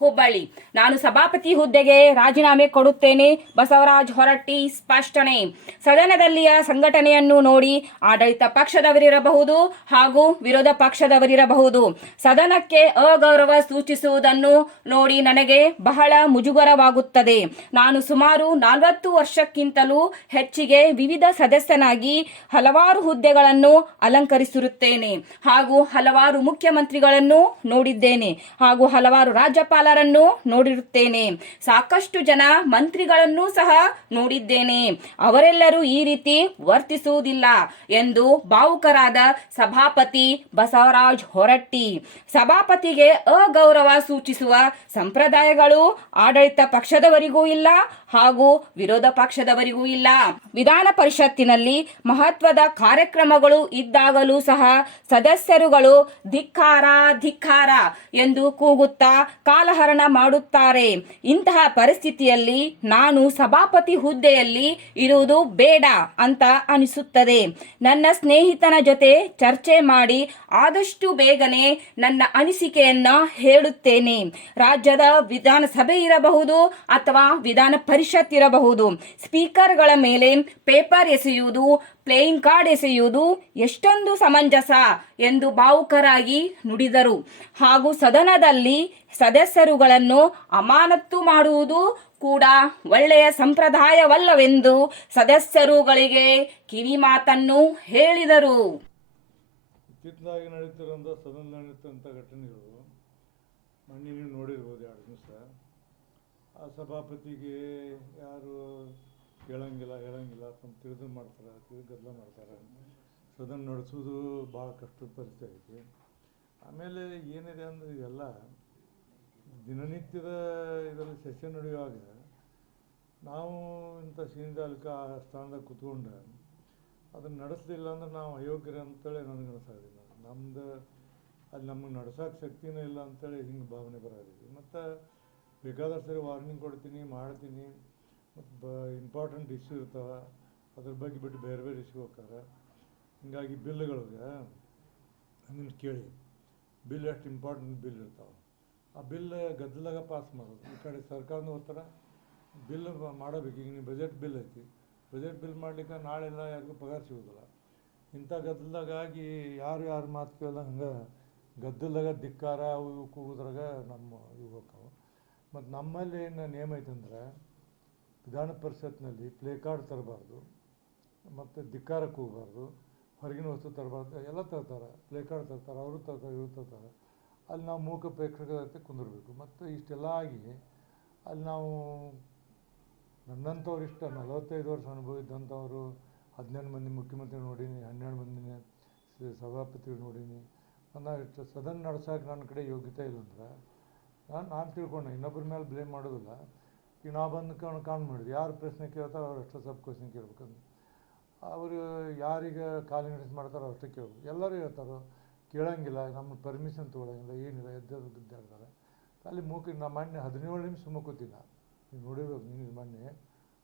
ಹುಬ್ಬಳ್ಳಿ. ನಾನು ಸಭಾಪತಿ ಹುದ್ದೆಗೆ ರಾಜೀನಾಮೆ ಕೊಡುತ್ತೇನೆ. ಬಸವರಾಜ್ ಹೊರಟ್ಟಿ ಸ್ಪಷ್ಟನೆ. ಸದನದಲ್ಲಿಯ ಸಂಘಟನೆಯನ್ನು ನೋಡಿ ಆಡಳಿತ ಪಕ್ಷದವರಿರಬಹುದು ಹಾಗೂ ವಿರೋಧ ಪಕ್ಷದವರಿರಬಹುದು. ಸದನಕ್ಕೆ ಅಗೌರವ ಸೂಚಿಸುವುದನ್ನು ನೋಡಿ ನನಗೆ ಬಹಳ ಮುಜುಗರವಾಗುತ್ತದೆ. ನಾನು ಸುಮಾರು ನಲವತ್ತು ವರ್ಷಕ್ಕಿಂತಲೂ ಹೆಚ್ಚಿಗೆ ವಿವಿಧ ಸದಸ್ಯನಾಗಿ ಹಲವಾರು ಹುದ್ದೆಗಳನ್ನು ಅಲಂಕರಿಸಿರುತ್ತೇನೆ ಹಾಗೂ ಹಲವಾರು ಮುಖ್ಯಮಂತ್ರಿಗಳನ್ನು ನೋಡಿದ್ದೇನೆ ಹಾಗೂ ಹಲವಾರು ರಾಜ್ಯಪಾಲರನ್ನು ನೋಡಿರುತ್ತೇನೆ. ಸಾಕಷ್ಟು ಜನ ಮಂತ್ರಿಗಳನ್ನೂ ಸಹ ನೋಡಿದ್ದೇನೆ. ಅವರೆಲ್ಲರೂ ಈ ರೀತಿ ವರ್ತಿಸುವುದಿಲ್ಲ ಎಂದು ಭಾವುಕರಾದ ಸಭಾಪತಿ ಬಸವರಾಜ್ ಹೊರಟ್ಟಿ. ಸಭಾಪತಿಗೆ ಅಗೌರವ ಸೂಚಿಸುವ ಸಂಪ್ರದಾಯಗಳು ಆಡಳಿತ ಪಕ್ಷದವರಿಗೂ ಇಲ್ಲ ಹಾಗೂ ವಿರೋಧ ಪಕ್ಷದವರಿಗೂ ಇಲ್ಲ. ವಿಧಾನ ಪರಿಷತ್ತಿನಲ್ಲಿ ಮಹತ್ವದ ಕಾರ್ಯಕ್ರಮಗಳು ಇದ್ದಾಗಲೂ ಸಹ ಸದಸ್ಯರುಗಳು ಧಿಕ್ಕಾರ ಧಿಕ್ಕಾರ ಎಂದು ಕೂಗುತ್ತಾ ಕಾಲಹರಣ ಮಾಡುತ್ತಾರೆ. ಇಂತಹ ಪರಿಸ್ಥಿತಿಯಲ್ಲಿ ನಾನು ಸಭಾಪತಿ ಹುದ್ದೆಯಲ್ಲಿ ಇರುವುದು ಬೇಡ ಅಂತ ಅನಿಸುತ್ತದೆ. ನನ್ನ ಸ್ನೇಹಿತನ ಜೊತೆ ಚರ್ಚೆ ಮಾಡಿ ಆದಷ್ಟು ಬೇಗನೆ ನನ್ನ ಅನಿಸಿಕೆಯನ್ನ ಹೇಳುತ್ತೇನೆ. ರಾಜ್ಯದ ವಿಧಾನಸಭೆ ಇರಬಹುದು ಅಥವಾ ವಿಧಾನ ಪರಿಷತ್ ಇರಬಹುದು. ಸ್ಪೀಕರ್ಗಳ ಮೇಲೆ ಪೇಪರ್ ಎಸೆಯುವುದು ಪ್ಲೇಯಿಂಗ್ ಕಾರ್ಡ್ ಎಸೆಯುವುದು ಎಷ್ಟೊಂದು ಸಮಂಜಸ ಎಂದು ಭಾವುಕರಾಗಿ ನುಡಿದರು. ಹಾಗೂ ಸದನದಲ್ಲಿ ಸದಸ್ಯರುಗಳನ್ನು ಅಮಾನತ್ತು ಮಾಡುವುದು ಕೂಡ ಒಳ್ಳೆಯ ಸಂಪ್ರದಾಯವಲ್ಲವೆಂದು ಸದಸ್ಯರುಗಳಿಗೆ ಕಿವಿ ಮಾತನ್ನು ಹೇಳಿದರು. ಸಭಾಪತಿಗೆ ಯಾರು ಹೇಳಂಗಿಲ್ಲ ಹೇಳಂಗಿಲ್ಲ ಅಂತ ತಿಳಿದು ಮಾಡ್ತಾರೆ ತಿಳಿದು ಗದ್ದಲ ಮಾಡ್ತಾರೆ ಅದನ್ನು ನಡೆಸೋದು ಭಾಳ ಕಷ್ಟದ ಪರಿಸ್ಥಿತಿ ಐತಿ. ಆಮೇಲೆ ಏನಿದೆ ಅಂದರೆ ಇದೆಲ್ಲ ದಿನನಿತ್ಯದ ಇದರಲ್ಲಿ ಸೆಷನ್ ನಡೆಯುವಾಗ ನಾವು ಇಂಥ ಸೀನಿದಾಲ್ಕ ಆ ಸ್ಥಾನದಾಗ ಕುತ್ಕೊಂಡು ಅದನ್ನು ನಡೆಸಲಿಲ್ಲ ಅಂದ್ರೆ ನಾವು ಅಯೋಗ್ಯರು ಅಂತೇಳಿ ನನಗೆ ಅನಿಸೋದಿಲ್ಲ ನಮ್ದು ಅಲ್ಲಿ ನಮಗೆ ನಡ್ಸೋಕೆ ಶಕ್ತಿನೂ ಇಲ್ಲ ಅಂತೇಳಿ ಹಿಂಗೆ ಭಾವನೆ ಬರೋದಿದೆ. ಮತ್ತು ಬೇಕಾದಷ್ಟು ಸರಿ ವಾರ್ನಿಂಗ್ ಕೊಡ್ತೀನಿ, ಮಾಡ್ತೀನಿ. ಮತ್ತು ಬ ಇಂಪಾರ್ಟೆಂಟ್ ಇಶ್ಯೂ ಇರ್ತವೆ ಅದ್ರ ಬಗ್ಗೆ ಬಿಟ್ಟು ಬೇರೆ ಬೇರೆ ಇಶ್ಯೂ ಹೋಗ್ತಾರೆ. ಹಿಂಗಾಗಿ ಬಿಲ್ಗಳಿಗೆ ಅದನ್ನು ಕೇಳಿ. ಬಿಲ್ ಎಷ್ಟು ಇಂಪಾರ್ಟೆಂಟ್ ಬಿಲ್ ಇರ್ತಾವೆ. ಆ ಬಿಲ್ ಗದ್ದಲಾಗ ಪಾಸ್ ಮಾಡೋದು. ಈ ಕಡೆ ಸರ್ಕಾರನೂ ಹೋಗ್ತಾರೆ ಬಿಲ್ ಮಾಡಬೇಕು. ಈಗ ನೀವು ಬಜೆಟ್ ಬಿಲ್ ಐತಿ. ಬಜೆಟ್ ಬಿಲ್ ಮಾಡ್ಲಿಕ್ಕೆ ನಾಳೆಲ್ಲ ಯಾರಿಗೂ ಪಗಾರ ಸಿಗೋದಿಲ್ಲ. ಇಂಥ ಗದ್ದಲದಾಗಾಗಿ ಯಾರು ಯಾರು ಮಾತು ಕೇಳಲ್ಲ ಹಂಗೆ ಗದ್ದಲದಾಗ ಧಿಕ್ಕಾರ ಅವು ಕೂಗೋದ್ರಾಗ ನಮ್ಮ ಇವು ಹೋಗ್ತಾವೆ. ಮತ್ತು ನಮ್ಮಲ್ಲಿ ಏನು ನಿಯಮ ಐತಂದ್ರೆ ವಿಧಾನ ಪರಿಷತ್ನಲ್ಲಿ ಪ್ಲೇ ಕಾರ್ಡ್ ತರಬಾರ್ದು, ಮತ್ತು ಧಿಕ್ಕಾರಕ್ಕೆ ಹೋಗಬಾರ್ದು ಹೊರಗಿನ ವಸ್ತು ತರಬಾರ್ದು, ಎಲ್ಲ ತರ್ತಾರೆ, ಪ್ಲೇ ಕಾರ್ಡ್ ತರ್ತಾರೆ, ಅವರು ತರ್ತಾರೆ, ಇವರು ತರ್ತಾರೆ. ಅಲ್ಲಿ ನಾವು ಮೂಕ ಪ್ರೇಕ್ಷಕರ ಕುಂದಿರಬೇಕು. ಮತ್ತು ಇಷ್ಟೆಲ್ಲ ಆಗಿ ಅಲ್ಲಿ ನಾವು ನನ್ನಂಥವ್ರು ಇಷ್ಟ, ನಲವತ್ತೈದು ವರ್ಷ ಅನುಭವ ಇದ್ದಂಥವ್ರು, ಹದಿನೆಂಟು ಮಂದಿ ಮುಖ್ಯಮಂತ್ರಿ ನೋಡೀನಿ, ಹನ್ನೆರಡು ಮಂದಿನ ಸಭಾಪತಿಗಳು ನೋಡೀನಿ. ನನ್ನ ಇಷ್ಟ, ಸದನ ನಡ್ಸೋಕೆ ನನ್ನ ಕಡೆ ಯೋಗ್ಯತೆ ಇಲ್ಲ ಅಂದ್ರೆ, ನಾನು ನಾನು ತಿಳ್ಕೊಂಡೆ ಇನ್ನೊಬ್ಬರ ಮೇಲೆ ಬ್ಲೇಮ್ ಮಾಡೋದಿಲ್ಲ. ಈಗ ನಾವು ಬಂದು ಕಾಣ್ ಕಾಣ್ ಮಾಡಿದ್ವಿ ಯಾರು ಪ್ರಶ್ನೆ ಕೇಳ್ತಾರೋ ಅವ್ರು ಅಷ್ಟು ಸಬ್ ಕ್ವಶನ್ ಕೇಳ್ಬೇಕಂದ್ರೆ. ಅವರು ಯಾರಿಗೆ ಕಾಲಿಂಗ್ ಮಾಡ್ತಾರೋ ಅಷ್ಟೇ ಕೇಳ್ಬೇಕು. ಎಲ್ಲರೂ ಹೇಳ್ತಾರೋ, ಕೇಳೋಂಗಿಲ್ಲ, ನಮ್ಮ ಪರ್ಮಿಷನ್ ತೊಗೊಳಂಗಿಲ್ಲ, ಏನಿಲ್ಲ ಎದ್ದು ಬಿದ್ದಾಡ್ತಾರೆ ಅಲ್ಲಿ ಮೂಕಿ ನಮ್ಮ ಮೊನ್ನೆ ಹದಿನೇಳು ನಿಮಿಷ ಸುಮ್ಮ ಕೂತಿಲ್ಲ ನೀವು ನೋಡಿರ್ಬೇಕು, ನೀನು ಮೊನ್ನೆ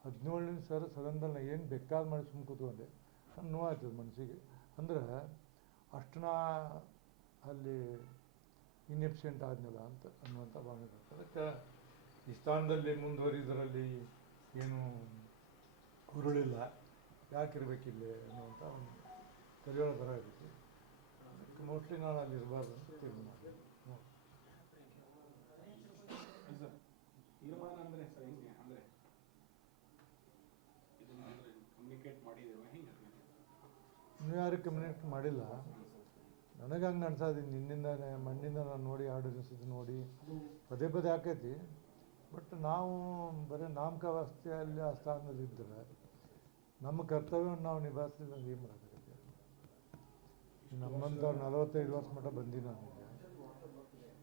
ಹದಿನೇಳು ನಿಮಿಷ ಸರ್ ಸದನದಲ್ಲಿ ಏನು ಬೇಕಾದ ಮಾಡಿ ಸುಮ್ಮ ಕೂತ್ಕೊಂಡೆ. ನನ್ನ ನೋವಾಯ್ತದೆ ಮನಸ್ಸಿಗೆ. ಅಂದ್ರೆ ಅಷ್ಟು ನಾ ಅಲ್ಲಿ ಇನ್ಎಫಿಷಿಯೆಂಟ್ ಆದ್ನಲ್ಲ ಅಂತ ಅನ್ನುವಂಥ ಭಾವನೆ ಅದಕ್ಕೆ ಈ ಸ್ಥಾನದಲ್ಲಿ ಮುಂದುವರಿದರಲ್ಲಿ ಏನು ಹುರುಳಿಲ್ಲ. ಯಾಕಿರ್ಬೇಕಿಲ್ಲ ಅನ್ನುವಂಥ ಒಂದು ತಲೆಯೊಳಗೆ ಬರ ಇರುತ್ತೆ ಅದಕ್ಕೆ ಮೋಸ್ಟ್ಲಿ ನಾನು ಅಲ್ಲಿ ಇರಬಾರ್ದು ಅಂತ ತೀರ್ಮಾನ ನೀವು ತೀರ್ಮಾನ ಅಂದ್ರೆ ಸರ್ ಹೆಂಗೆ? ಅಂದ್ರೆ ಇದನ್ನ ಅಂದ್ರೆ ಕಮ್ಯುನಿಕೇಟ್ ಹೆಂಗೆ ಇನ್ನೂ ಯಾರು ಕಮ್ಯುನಿಕೇಟ್ ಮಾಡಿಲ್ಲ. ನನಗೆ ಹಂಗೆ ಅನ್ಸೋದು ನಿನ್ನಿಂದ ಮಣ್ಣಿಂದ ನಾನು ನೋಡಿ ದಿವಸದ ನೋಡಿ ಪದೇ ಪದೇ ಆಕೈತಿ ಬಟ್ ನಾವು ಬರೀ ನಾಮಕಾವಸ್ಥೆಯಲ್ಲಿ ಆ ಸ್ಥಾನದಲ್ಲಿ ಇದ್ದರೆ ನಮ್ಮ ಕರ್ತವ್ಯವನ್ನು ನಾವು ನಿಭಾಯಿಸಲಿಲ್ಲ ಏನು ಮಾಡೋದಕ್ಕೆ ನಮ್ಮಂಥವ್ರು ನಲವತ್ತೈದು ವರ್ಷ ಮಟ್ಟ ಬಂದೀನಿ ನನಗೆ.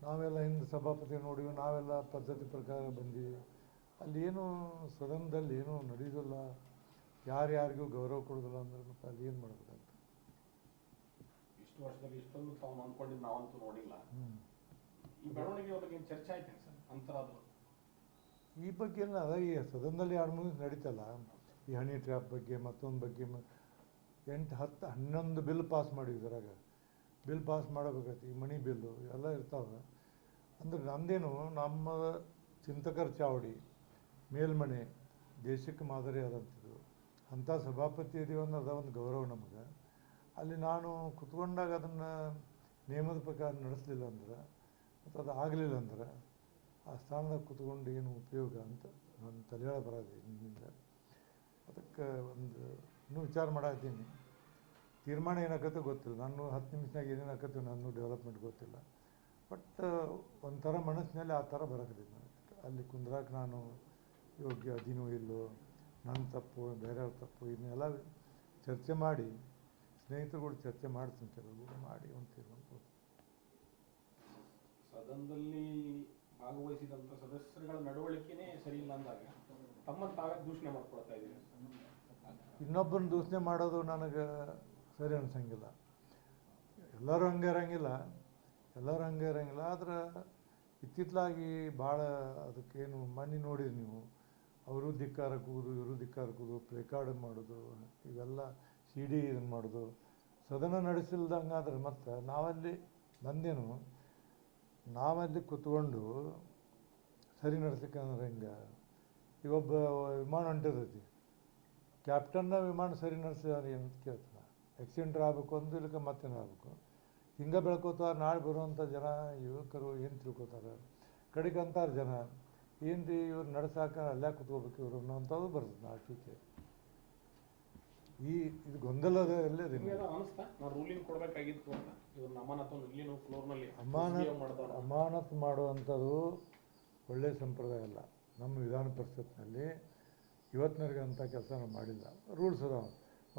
ನಾವೆಲ್ಲ ಹಿಂದೆ ಸಭಾಪತಿ ನೋಡಿವಿ ನಾವೆಲ್ಲ ಪದ್ಧತಿ ಪ್ರಕಾರ ಬಂದೀವಿ. ಅಲ್ಲಿ ಏನು ಸದನದಲ್ಲಿ ಏನೂ ನಡೆಯೋದಿಲ್ಲ. ಯಾರ್ಯಾರಿಗೂ ಗೌರವ ಕೊಡೋದಿಲ್ಲ ಅಂದ್ರೆ ಮತ್ತೆ ಅಲ್ಲಿ ಏನು ಮಾಡಬೇಕಂತ ಇಷ್ಟು ವರ್ಷದಲ್ಲಿ ಇಷ್ಟೊಂದು ತಾವು ಅಂದ್ಕೊಂಡಿದ್ದು ನಾವಂತೂ ನೋಡಿಲ್ಲ. ಈ ಬೆಳವಣಿಗೆ ಬಗ್ಗೆ ಚರ್ಚೆ ಆಯ್ತು ಸರ್? ಅಂತರಾದ್ರು. ಈ ಬಗ್ಗೆ ಅದ, ಈ ಸದನದಲ್ಲಿ ಎರಡು ಮೂರು ನಡೀತಲ್ಲ. ಈ ಹನಿ ಟ್ರ್ಯಾಪ್ ಬಗ್ಗೆ ಮತ್ತೊಂದು ಬಗ್ಗೆ ಎಂಟು, ಹತ್ತು, ಹನ್ನೊಂದು ಬಿಲ್ ಪಾಸ್ ಮಾಡಿವಿ ಇದ್ರಾಗ ಬಿಲ್ ಪಾಸ್ ಮಾಡಬೇಕಾಯ್ತು, ಈ ಮನಿ ಬಿಲ್ಲು ಎಲ್ಲ ಇರ್ತಾವೆ. ಅಂದ್ರೆ ನಂದೇನು, ನಮ್ಮ ಚಿಂತಕರ ಚಾವಡಿ, ಮೇಲ್ಮನೆ, ದೇಶಕ್ಕೆ ಮಾದರಿ ಆದಂಥದ್ದು. ಅಂಥ ಸಭಾಪತಿ ಇದೀವಿ ಅನ್ನೋದು ಒಂದು ಗೌರವ ನಮಗೆ. ಅಲ್ಲಿ ನಾನು ಕುತ್ಕೊಂಡಾಗ ಅದನ್ನು ನಿಯಮದ ಪ್ರಕಾರ ನಡೆಸಲಿಲ್ಲ ಅಂದ್ರೆ ಮತ್ತು ಅದು ಆಗಲಿಲ್ಲ ಅಂದ್ರೆ ಆ ಸ್ಥಾನದಾಗ ಕುತ್ಕೊಂಡು ಏನು ಉಪಯೋಗ ಅಂತ ನಾನು ತಲೆಯೊಳ ಬರೋದು ನಿಮ್ಮಿಂದ. ಅದಕ್ಕೆ ಒಂದು ಇನ್ನೂ ವಿಚಾರ ಮಾಡತ್ತೀನಿ ತೀರ್ಮಾನ ಏನಾಗತ್ತೋ ಗೊತ್ತಿಲ್ಲ. ನಾನು ಹತ್ತು ನಿಮಿಷನಾಗ ಏನೇನು ಆಕತ್ತೆ ನಾನು ಡೆವಲಪ್ಮೆಂಟ್ ಗೊತ್ತಿಲ್ಲ. ಬಟ್ ಒಂಥರ ಮನಸ್ಸಿನಲ್ಲಿ ಆ ಥರ ಬರೋದಿಲ್ಲ ನನಗೆ. ಅಲ್ಲಿ ಕುಂದ್ರಾಕ ನಾನು ಯೋಗ್ಯ ಅದಿನೂ ಇಲ್ಲೋ, ನನ್ನ ತಪ್ಪು, ಬೇರೆಯವ್ರ ತಪ್ಪು ಇದನ್ನೆಲ್ಲ ಚರ್ಚೆ ಮಾಡಿ, ಸ್ನೇಹಿತರುಗಳು ಚರ್ಚೆ ಮಾಡ್ತೀನಿ ಕೆಲವು ಮಾಡಿ ಒಂದು ತೀರ್ಮಾನ. ಸದನದಲ್ಲಿ ಭಾಗವಹಿಸಿದಂಥ ಸದಸ್ಯರುಗಳ ನಡವಳಿಕೆನೇ ಸರಿ ಇಲ್ಲ ಅಂದಾಗ ತಮ್ಮನ್ನು ತಾವೇ ದೂಷಣೆ ಮಾಡ್ಕೊಳ್ತಾ ಇದ್ದೀವಿ ಇನ್ನೊಬ್ಬನ ದೂಷಣೆ ಮಾಡೋದು ನನಗೆ ಸರಿ ಅನ್ಸಂಗಿಲ್ಲ. ಎಲ್ಲರೂ ಹಂಗೆ ಇರಂಗಿಲ್ಲ. ಎಲ್ಲರೂ ಹಂಗೆ ಇರಂಗಿಲ್ಲ. ಆದ್ರೆ ಇತ್ತಿತ್ತಲಾಗಿ ಭಾಳ ಅದಕ್ಕೇನು ಮನೆ ನೋಡಿರಿ ನೀವು. ಅವರು ಧಿಕ್ಕಾರ ಕೂದು ಇವರು ಧಿಕ್ಕಾರ ಕೂದು ಪ್ಲೇಕಾರ್ಡ್ ಮಾಡೋದು, ಇವೆಲ್ಲ ಸಿ ಡಿ ಇದನ್ನು ಮಾಡೋದು. ಸದನ ನಡೆಸಿಲ್ದಂಗಾದ್ರೆ ಮತ್ತು ನಾವಲ್ಲಿ ನಂದೇನು ನಾವಲ್ಲಿ ಕೂತ್ಕೊಂಡು ಸರಿ ನಡೆಸ್ಲಿಕ್ಕೆ ಅಂದ್ರೆ ಇವೊಬ್ಬ ಒಬ್ಬ ವಿಮಾನ ಹೊಂಟಿರ್ತೈತಿ. ಕ್ಯಾಪ್ಟನ್ನ ವಿಮಾನ ಸರಿ ನಡೆಸಿದಾರೆ ಅಂತ ಕೇಳ್ತಾನೆ? ಆಕ್ಸಿಡೆಂಟ್ ಆಗಬೇಕು ಅಂದ್ರೆ ಇಲ್ಲಕ ಮತ್ತೇನು ಆಗಬೇಕು? ಹಿಂಗೆ ಬೆಳ್ಕೋತಾರ, ನಾಳೆ ಬರುವಂಥ ಜನ, ಯುವಕರು ಏನು ತಿಳ್ಕೊತಾರೆ? ಕಡೆಗೆ ಅಂತಾರೆ ಜನ ಏನು ರೀ ಇವ್ರು ನಡ್ಸಾಕ ಅಲ್ಲೇ ಕುತ್ಕೋಬೇಕು ಇವರು ಅನ್ನೋಂಥದ್ದು ಬರ್ತದೆ ನಾ ಟೀಕೆ. ಈ ಇದು ಗೊಂದಲದ ಎಲ್ಲೇ ರೂಲಿಂಗ್ ಕೊಡಬೇಕಾಗಿತ್ತು ಅಂತ. ಅಮಾನತ್ ಅಮಾನತ್ ಮಾಡುವಂಥದ್ದು ಒಳ್ಳೆಯ ಸಂಪ್ರದಾಯ ಅಲ್ಲ. ನಮ್ಮ ವಿಧಾನ ಪರಿಷತ್ನಲ್ಲಿ ಇವತ್ತಿನವರೆಗೆ ಅಂಥ ಕೆಲಸ ನಾವು ಮಾಡಿಲ್ಲ. ರೂಲ್ಸ್ ಅದಾವ.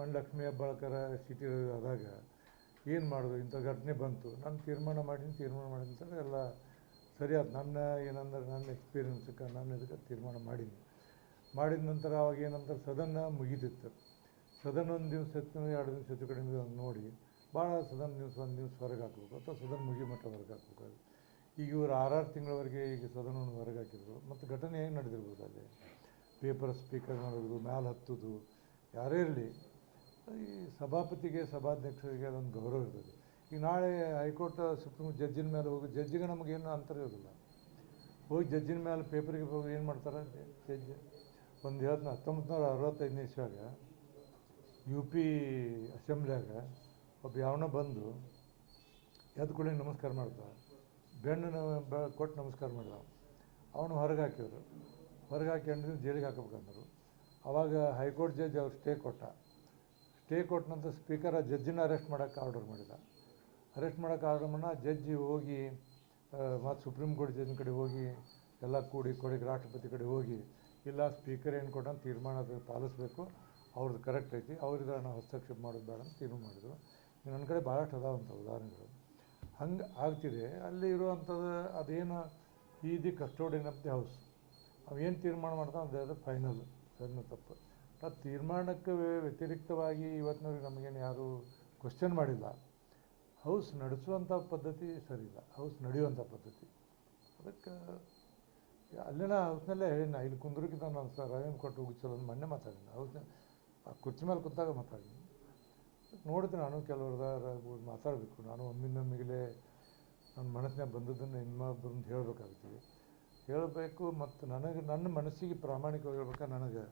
ಒಂದು ಲಕ್ಷ್ಮಿ ಹೆಬ್ಬಾಳ್ಕರ ಸಿಟಿ ಆದಾಗ ಏನು ಮಾಡೋದು? ಇಂಥ ಘಟನೆ ಬಂತು. ನಾನು ತೀರ್ಮಾನ ಮಾಡೀನಿ ತೀರ್ಮಾನ ಮಾಡೀನಿ ಅಂತ ಎಲ್ಲ ಸರಿಯಾದ ನನ್ನ ಏನಂದ್ರೆ ನನ್ನ ಎಕ್ಸ್ಪೀರಿಯನ್ಸಕ್ಕೆ ನಾನು ಇದಕ್ಕೆ ತೀರ್ಮಾನ ಮಾಡೀನಿ ಮಾಡಿದ ನಂತರ ಅವಾಗ ಏನಂತಾರೆ ಸದನ ಮುಗಿದಿತ್ತು. ಸದನ ಒಂದು ದಿವಸ ಎರಡು ದಿವಸ ಹೆಚ್ಚು ಕಡಿಮೆ ನೋಡಿ ಭಾಳ ಸದನ ನ್ಯೂಸ್ ಒಂದು ನ್ಯೂಸ್ ಹೊರಗೆ ಹಾಕ್ಬೇಕು. ಅಥವಾ ಸದನ ಮುಗಿ ಮತ್ತೆ ಹೊರಗೆ ಹಾಕ್ಬೇಕು. ಈಗ ಇವರು ಆರಾರು ತಿಂಗಳವರೆಗೆ ಈಗ ಸದನವನ್ನು ಹೊರಗೆ ಹಾಕಿದ್ರು. ಮತ್ತು ಘಟನೆ ಹೇಗೆ ನಡೆದಿರ್ಬೋದು ಅಲ್ಲಿ? ಪೇಪರ್ ಸ್ಪೀಕರ್ ಮಾಡೋದು, ಮ್ಯಾಲೆ ಹತ್ತೋದು, ಯಾರೇ ಇರಲಿ. ಈ ಸಭಾಪತಿಗೆ, ಸಭಾಧ್ಯಕ್ಷರಿಗೆ ಅದೊಂದು ಗೌರವ ಇರ್ತದೆ. ಈಗ ನಾಳೆ ಹೈಕೋರ್ಟ್, ಸುಪ್ರೀಂ ಜಡ್ಜಿನ ಮೇಲೆ ಹೋಗಿ, ಜಡ್ಜಿಗೆ ನಮಗೇನು ಅಂತರ ಇರೋದಿಲ್ಲ. ಹೋಗಿ ಜಡ್ಜಿನ ಮೇಲೆ ಪೇಪರಿಗೆ ಹೋಗಿ ಏನು ಮಾಡ್ತಾರೆ? ಜಡ್ಜ್ ಒಂದು ಹೇಳ್ತಾನೆ ಹತ್ತೊಂಬತ್ತು ನೂರ ಅರವತ್ತೈದನೇ ಇಸ್ವಾಗ ಯು ಪಿ ಅಸೆಂಬ್ಲಿಯಾಗ ಒಬ್ಬ ಯಾವನೋ ಬಂದು ಎದ್ದು ಕೂಡ ನಮಸ್ಕಾರ ಮಾಡ್ದ. ಬೆಣ್ಣನ ಕೊಟ್ಟು ನಮಸ್ಕಾರ ಮಾಡಿದ. ಅವನು ಹೊರಗೆ ಹಾಕಿದ್ರು. ಹೊರಗೆ ಹಾಕಿ ಎಂಟು ದಿವಸ ಜೈಲಿಗೆ ಹಾಕಬೇಕಂದ್ರು ಅವಾಗ ಹೈಕೋರ್ಟ್ ಜಡ್ಜ್ ಅವ್ರು ಸ್ಟೇ ಕೊಟ್ಟ. ಸ್ಟೇ ಕೊಟ್ಟ ನಂತರ ಸ್ಪೀಕರ್ ಆ ಜಡ್ಜಿನ ಅರೆಸ್ಟ್ ಮಾಡೋಕ್ಕೆ ಆರ್ಡರ್ ಮಾಡಿದ. ಅರೆಸ್ಟ್ ಮಾಡೋಕ್ಕೆ ಆರ್ಡರ್ ಮಾಡ ಜಡ್ಜಿ ಹೋಗಿ ಮತ್ತು ಸುಪ್ರೀಂ ಕೋರ್ಟ್ ಜಡ್ಜಿನ ಕಡೆ ಹೋಗಿ, ಎಲ್ಲ ಕೂಡಿ ಕೊಡಿಗೆ ರಾಷ್ಟ್ರಪತಿ ಕಡೆ ಹೋಗಿ, ಇಲ್ಲ ಸ್ಪೀಕರ್ ಏನು ಕೊಟ್ಟಂತ ತೀರ್ಮಾನ ಪಾಲಿಸ್ಬೇಕು. ಅವ್ರದ್ದು ಕರೆಕ್ಟ್ ಐತಿ. ಅವ್ರಿಗೆ ನಾವು ಹಸ್ತಕ್ಷೇಪ ಮಾಡೋದು ಬೇಡ ಅಂತ ತೀರ್ಮಾನ ಮಾಡಿದ್ರು. ನನ್ನ ಕಡೆ ಭಾಳಷ್ಟು ಅದಾವಂಥ ಉದಾಹರಣೆಗಳು. ಹಂಗೆ ಆಗ್ತಿದೆ. ಅಲ್ಲಿ ಇರುವಂಥದ್ದು ಅದೇನು ಈ the custodian of the house. ಅವೇನು ತೀರ್ಮಾನ ಮಾಡ್ತಾನೆ ಅದೇ ಅದು ಫೈನಲ್. ಸಣ್ಣ ತಪ್ಪು. ಆ ತೀರ್ಮಾನಕ್ಕೆ ವ್ಯ- ವ್ಯತಿರಿಕ್ತವಾಗಿ ಇವತ್ತಿನವ್ರಿಗೆ ನಮಗೇನು ಯಾರೂ ಕ್ವಶನ್ ಮಾಡಿಲ್ಲ. ಹೌಸ್ ನಡೆಸುವಂಥ ಪದ್ಧತಿ ಸರಿ ಇಲ್ಲ ಹೌಸ್ ನಡೆಯುವಂಥ ಪದ್ಧತಿ. ಅದಕ್ಕೆ ಅಲ್ಲಿನ ಹೌಸ್ನಲ್ಲೇ ಹೇಳಿನ. ಇಲ್ಲಿ ಕುಂದ್ರಕ್ಕಿಂತ ನಾನು ಸರ್ ರವೀನ್ ಕೊಟ್ಟು ಹೋಗಿ ಚಲೋ ಮೊನ್ನೆ ಮಾತಾಡಿನ. ಹೌಸ್ನ ಆ ಕುರ್ಚಿ ಮೇಲೆ ಕೂತಾಗ ಮಾತಾಡಿನಿ. ನೋಡ್ತೀನಿ ನಾನು ಕೆಲವ್ರದಾರ ಮಾತಾಡಬೇಕು. ನಾನು ಒಮ್ಮಿಂದೊಮ್ಮಿಗಲೇ ನನ್ನ ಮನಸ್ಸಿನಾಗ ಬಂದದ್ದನ್ನು ಇನ್ನೊಬ್ಬರನ್ನ ಹೇಳಬೇಕಾಗ್ತದೆ. ಹೇಳಬೇಕು ಮತ್ತು ನನಗೆ ನನ್ನ ಮನಸ್ಸಿಗೆ ಪ್ರಾಮಾಣಿಕವಾಗಿ ಹೇಳ್ಬೇಕಾದ್ರೆ ನನಗೆ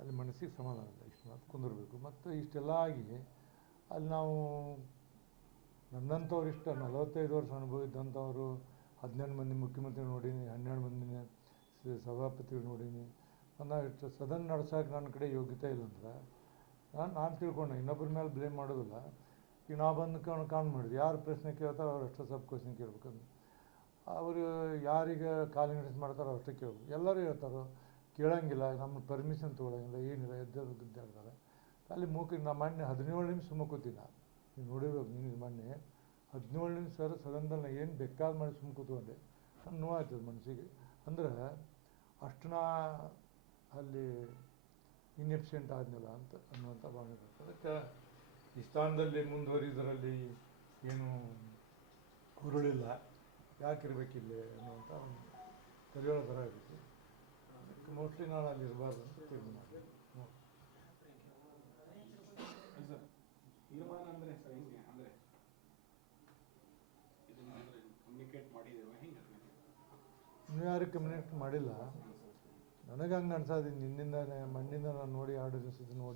ಅಲ್ಲಿ ಮನಸ್ಸಿಗೆ ಸಮಾಧಾನ ಇಲ್ಲ. ಇಷ್ಟು ಕುಂದಿರ್ಬೇಕು. ಮತ್ತು ಇಷ್ಟೆಲ್ಲ ಆಗಿ ಅಲ್ಲಿ ನಾವು ನನ್ನಂಥವ್ರು ಇಷ್ಟ ನಲವತ್ತೈದು ವರ್ಷ ಅನುಭವ ಇದ್ದಂಥವ್ರು, ಹದಿನೆಂಟು ಮಂದಿ ಮುಖ್ಯಮಂತ್ರಿ ನೋಡೀನಿ, ಹನ್ನೆರಡು ಮಂದಿನ ಸಭಾಪತಿ ನೋಡೀನಿ. ಇಷ್ಟು ಸದನ ನಡ್ಸೋಕೆ ನನ್ನ ಕಡೆ ಯೋಗ್ಯತೆ ಇಲ್ಲ ಅಂದ್ರೆ ನಾನು ನಾನು ತಿಳ್ಕೊಂಡೆ. ಇನ್ನೊಬ್ಬರ ಮೇಲೆ ಬ್ಲೇಮ್ ಮಾಡೋದಿಲ್ಲ. ಈಗ ನಾವು ಬಂದು ಕಾಣ್ ಕಾಣ್ ಮಾಡಿದ್ವಿ. ಯಾರು ಪ್ರಶ್ನೆ ಕೇಳ್ತಾರೆ ಅವ್ರು ಅಷ್ಟೇ ಸಬ್ ಕ್ವಶನ್ ಕೇಳ್ಬೇಕಂದ್ರೆ. ಅವರು ಯಾರಿಗೆ ಕಾಲಿ ರೇಸ್ ಮಾಡ್ತಾರೋ ಅಷ್ಟೇ ಕೇಳ್ಬೇಕು. ಎಲ್ಲರೂ ಹೇಳ್ತಾರೋ, ಕೇಳೋಂಗಿಲ್ಲ ನಮ್ಮ ಪರ್ಮಿಷನ್ ತೊಗೊಳಂಗಿಲ್ಲ, ಏನಿಲ್ಲ ಎದ್ದು ಗುದ್ದಾಡ್ತಾರೆ ಅಲ್ಲಿ ಮೂಕಿಗೆ ನಾ ಮೊನ್ನೆ ಹದಿನೇಳು ನಿಮಿಷ ಸುಮ್ಮ ನೀವು ನೋಡಿರ್ಬೇಕು, ನೀನು ಮೊನ್ನೆ ಹದಿನೇಳು ನಿಮಿಷ ಸದನದಲ್ಲಿ ಏನು ಬೇಕಾದ ಮಾಡಿ ಸುಮ್ಮ ಕೂತ್ಕೊಂಡೆ. ನಾನು ಮನಸ್ಸಿಗೆ ಅಂದ್ರೆ ಅಷ್ಟು ನಾ ಅಲ್ಲಿ ಇನ್ಎಫಿಷಿಯೆಂಟ್ ಆದ್ನಲ್ಲ ಅಂತ ಅನ್ನುವಂಥ ಭಾವನೆ ಬರ್ತದೆ. ಅದಕ್ಕೆ ಈ ಸ್ಥಾನದಲ್ಲಿ ಮುಂದುವರಿದರಲ್ಲಿ ಏನು ಹುರುಳಿಲ್ಲ ಯಾಕಿರ್ಬೇಕಿಲ್ಲೇ ಅನ್ನುವಂಥ ಒಂದು ತಲೆಯೊಳ ಥರ ಇರುತ್ತೆ. ಅದಕ್ಕೆ ಮೋಸ್ಟ್ಲಿ ನಾನು ಅಲ್ಲಿ ಇರಬಾರ್ದು ಅಂತ ತೀರ್ಮಾನ ಮಾಡಿದೆ ಹ್ಮ್. ಸರ್ ತೀರ್ಮಾನ ಅಂದ್ರೆ ಸರ್ ಹೆಂಗೆ? ಅಂದ್ರೆ ಕಮ್ಯುನಿಕೇಟ್ ಮಾಡಿದ್ದೀವ ಹೆಂಗೆ ನೀವು ಯಾರು ಕಮ್ಯುನಿಕೇಟ್ ಮಾಡಿಲ್ಲ. ನನಗೆ ಹಂಗೆ ಅನ್ಸೋದು ನಿನ್ನಿಂದ ಮಣ್ಣಿಂದ ನಾನು ನೋಡಿ ದಿವಸದ ನೋಡಿ.